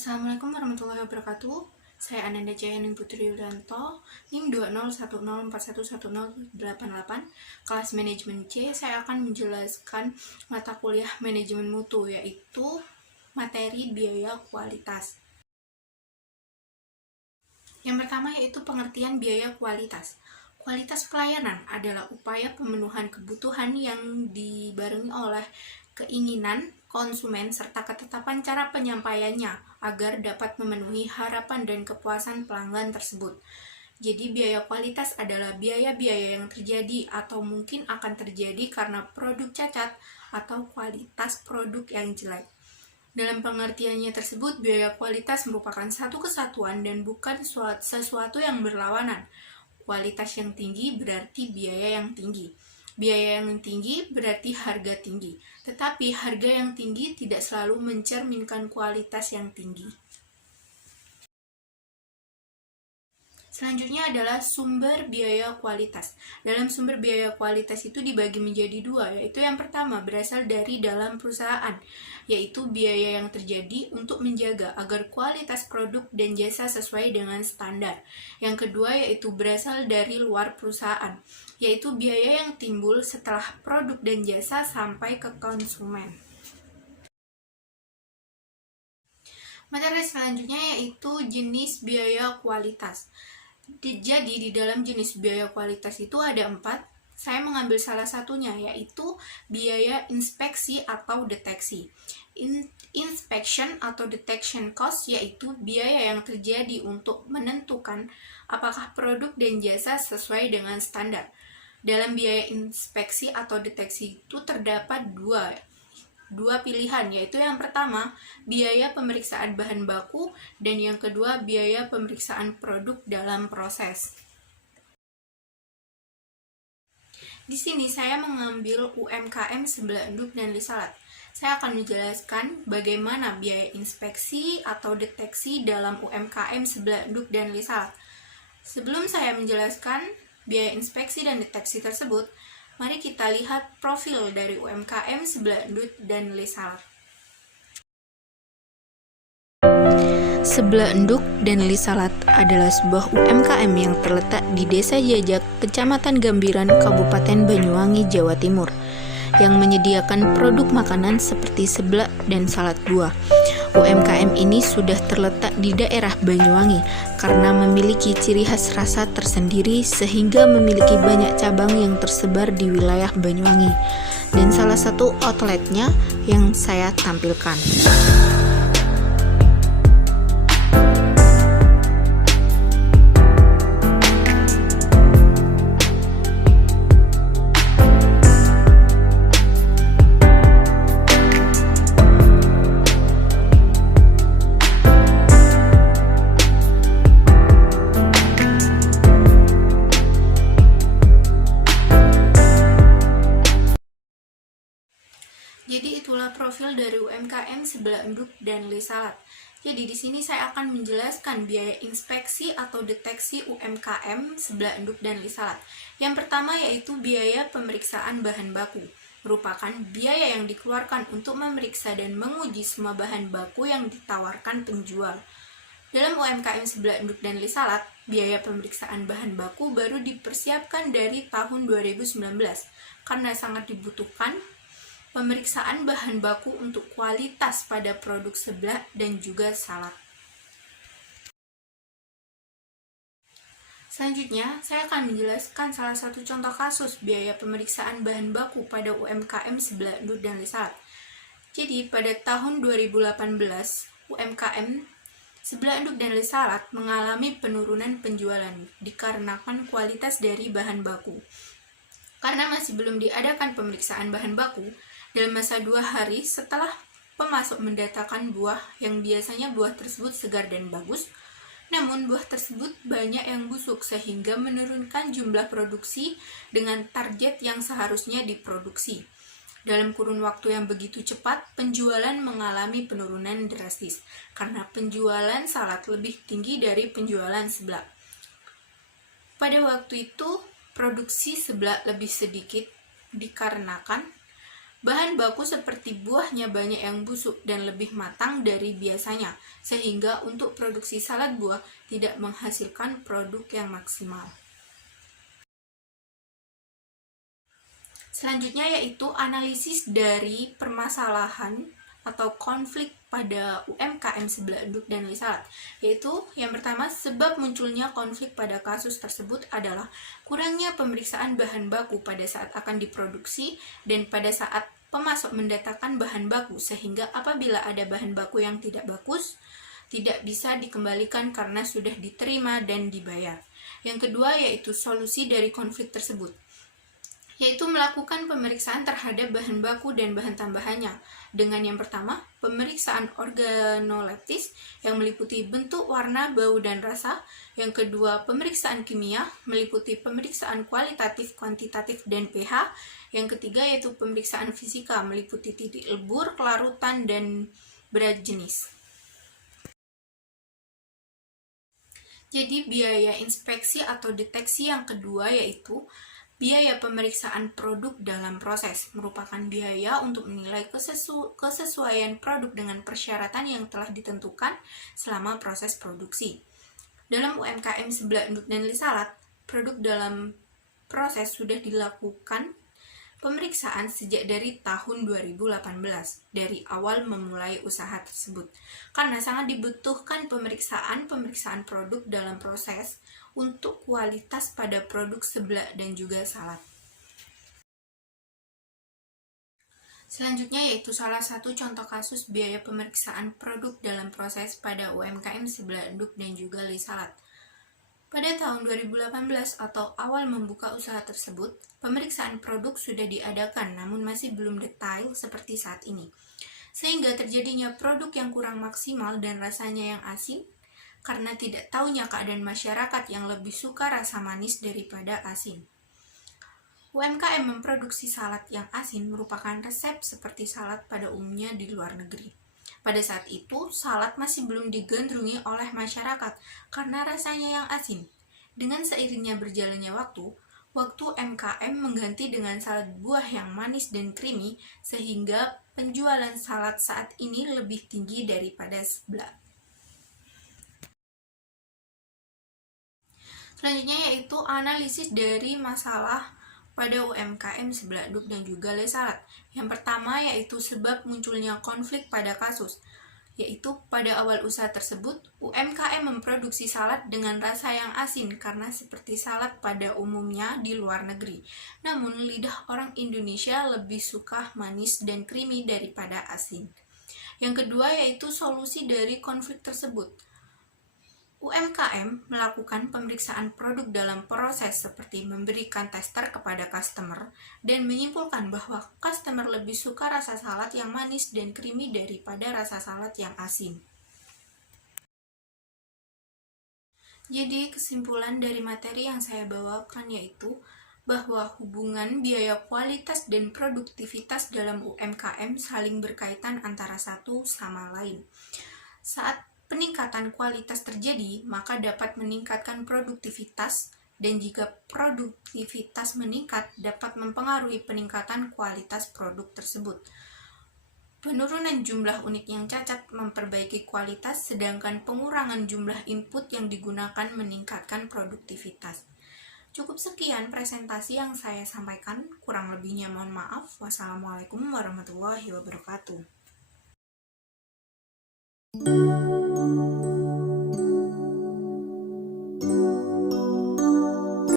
Assalamualaikum warahmatullahi wabarakatuh. Saya Ananda Jayaning Putri Yudanto, NIM 20104110088, kelas manajemen C. Saya akan menjelaskan mata kuliah manajemen mutu, yaitu materi biaya kualitas. Yang pertama yaitu pengertian biaya kualitas. Kualitas pelayanan adalah upaya pemenuhan kebutuhan yang dibarengi oleh keinginan konsumen serta ketetapan cara penyampaiannya agar dapat memenuhi harapan dan kepuasan pelanggan tersebut. Jadi biaya kualitas adalah biaya-biaya yang terjadi atau mungkin akan terjadi karena produk cacat atau kualitas produk yang jelek. Dalam pengertiannya tersebut, biaya kualitas merupakan satu kesatuan dan bukan sesuatu yang berlawanan. Kualitas yang tinggi berarti biaya yang tinggi. Biaya yang tinggi berarti harga tinggi. Tetapi harga yang tinggi tidak selalu mencerminkan kualitas yang tinggi. Selanjutnya adalah sumber biaya kualitas. Dalam sumber biaya kualitas itu dibagi menjadi dua, yaitu yang pertama berasal dari dalam perusahaan, yaitu biaya yang terjadi untuk menjaga agar kualitas produk dan jasa sesuai dengan standar. Yang kedua yaitu berasal dari luar perusahaan, yaitu biaya yang timbul setelah produk dan jasa sampai ke konsumen. Materi selanjutnya yaitu jenis biaya kualitas. Jadi di dalam jenis biaya kualitas itu ada 4. Saya mengambil salah satunya yaitu biaya inspeksi atau deteksi. Inspection atau detection cost yaitu biaya yang terjadi untuk menentukan apakah produk dan jasa sesuai dengan standar. Dalam biaya inspeksi atau deteksi itu terdapat dua pilihan, yaitu yang pertama biaya pemeriksaan bahan baku dan yang kedua biaya pemeriksaan produk dalam proses. Di sini saya mengambil UMKM Sebelah Enduk dan Lisalat. Saya akan menjelaskan bagaimana biaya inspeksi atau deteksi dalam UMKM Sebelah Enduk dan Lisalat. Sebelum saya menjelaskan biaya inspeksi dan deteksi tersebut, mari kita lihat profil dari UMKM Sebelah Endut dan Lisalat. Sebelah Enduk dan Lisalat adalah sebuah UMKM yang terletak di Desa Jajak, Kecamatan Gambiran, Kabupaten Banyuwangi, Jawa Timur, yang menyediakan produk makanan seperti seblak dan salad buah. UMKM ini sudah terletak di daerah Banyuwangi karena memiliki ciri khas rasa tersendiri sehingga memiliki banyak cabang yang tersebar di wilayah Banyuwangi. Dan salah satu outletnya yang saya tampilkan. Jadi itulah profil dari UMKM Sebelah Enduk dan Lisalat. Jadi di sini saya akan menjelaskan biaya inspeksi atau deteksi UMKM Sebelah Enduk dan Lisalat. Yang pertama yaitu biaya pemeriksaan bahan baku. Merupakan biaya yang dikeluarkan untuk memeriksa dan menguji semua bahan baku yang ditawarkan penjual. Dalam UMKM Sebelah Enduk dan Lisalat, biaya pemeriksaan bahan baku baru dipersiapkan dari tahun 2019 karena sangat dibutuhkan pemeriksaan bahan baku untuk kualitas pada produk seblak dan juga salad. Selanjutnya, saya akan menjelaskan salah satu contoh kasus biaya pemeriksaan bahan baku pada UMKM Sebelah Enduk dan Lisalat. Jadi, pada tahun 2018, UMKM Sebelah Enduk dan Lisalat mengalami penurunan penjualan dikarenakan kualitas dari bahan baku. Karena masih belum diadakan pemeriksaan bahan baku, dalam masa 2 hari setelah pemasok mendatangkan buah yang biasanya buah tersebut segar dan bagus, namun buah tersebut banyak yang busuk sehingga menurunkan jumlah produksi dengan target yang seharusnya diproduksi. Dalam kurun waktu yang begitu cepat, penjualan mengalami penurunan drastis karena penjualan salad lebih tinggi dari penjualan seblak. Pada waktu itu, produksi seblak lebih sedikit dikarenakan Bahan baku seperti buahnya banyak yang busuk dan lebih matang dari biasanya, sehingga untuk produksi salad buah tidak menghasilkan produk yang maksimal. Selanjutnya yaitu analisis dari permasalahan atau konflik pada UMKM sebelah Ndut dan Lisalat. Yaitu yang pertama, sebab munculnya konflik pada kasus tersebut adalah kurangnya pemeriksaan bahan baku pada saat akan diproduksi dan pada saat pemasok mendatangkan bahan baku, sehingga apabila ada bahan baku yang tidak bagus, tidak bisa dikembalikan karena sudah diterima dan dibayar. Yang kedua yaitu solusi dari konflik tersebut, yaitu melakukan pemeriksaan terhadap bahan baku dan bahan tambahannya. Dengan yang pertama, pemeriksaan organoleptis yang meliputi bentuk, warna, bau, dan rasa. Yang kedua, pemeriksaan kimia meliputi pemeriksaan kualitatif, kuantitatif, dan pH. Yang ketiga yaitu pemeriksaan fisika meliputi titik lebur, kelarutan, dan berat jenis. Jadi biaya inspeksi atau deteksi yang kedua yaitu biaya pemeriksaan produk dalam proses, merupakan biaya untuk menilai kesesuaian produk dengan persyaratan yang telah ditentukan selama proses produksi. Dalam UMKM sebelah Ndut dan Lisalat, produk dalam proses sudah dilakukan pemeriksaan sejak dari tahun 2018, dari awal memulai usaha tersebut. Karena sangat dibutuhkan pemeriksaan produk dalam proses untuk kualitas pada produk seblak dan juga salad. Selanjutnya yaitu salah satu contoh kasus biaya pemeriksaan produk dalam proses pada UMKM sebelah Ndut dan juga Lisalat. Pada tahun 2018 atau awal membuka usaha tersebut, pemeriksaan produk sudah diadakan namun masih belum detail seperti saat ini. Sehingga terjadinya produk yang kurang maksimal dan rasanya yang asin, karena tidak tahunya keadaan masyarakat yang lebih suka rasa manis daripada asin. UMKM memproduksi salad yang asin merupakan resep seperti salad pada umumnya di luar negeri. Pada saat itu, salad masih belum digandrungi oleh masyarakat karena rasanya yang asin. Dengan seiringnya berjalannya waktu UMKM mengganti dengan salad buah yang manis dan creamy, sehingga penjualan salad saat ini lebih tinggi daripada seblak. Selanjutnya yaitu analisis dari masalah pada UMKM sebelah Ndut dan juga Lisalat. Yang pertama yaitu sebab munculnya konflik pada kasus, yaitu pada awal usaha tersebut UMKM memproduksi salad dengan rasa yang asin karena seperti salad pada umumnya di luar negeri. Namun lidah orang Indonesia lebih suka manis dan creamy daripada asin. Yang kedua yaitu solusi dari konflik tersebut. UMKM melakukan pemeriksaan produk dalam proses seperti memberikan tester kepada customer dan menyimpulkan bahwa customer lebih suka rasa salad yang manis dan creamy daripada rasa salad yang asin. Jadi kesimpulan dari materi yang saya bawakan yaitu bahwa hubungan biaya kualitas dan produktivitas dalam UMKM saling berkaitan antara satu sama lain. Saat peningkatan kualitas terjadi, maka dapat meningkatkan produktivitas, dan jika produktivitas meningkat, dapat mempengaruhi peningkatan kualitas produk tersebut. Penurunan jumlah unit yang cacat memperbaiki kualitas, sedangkan pengurangan jumlah input yang digunakan meningkatkan produktivitas. Cukup sekian presentasi yang saya sampaikan, kurang lebihnya mohon maaf. Wassalamualaikum warahmatullahi wabarakatuh.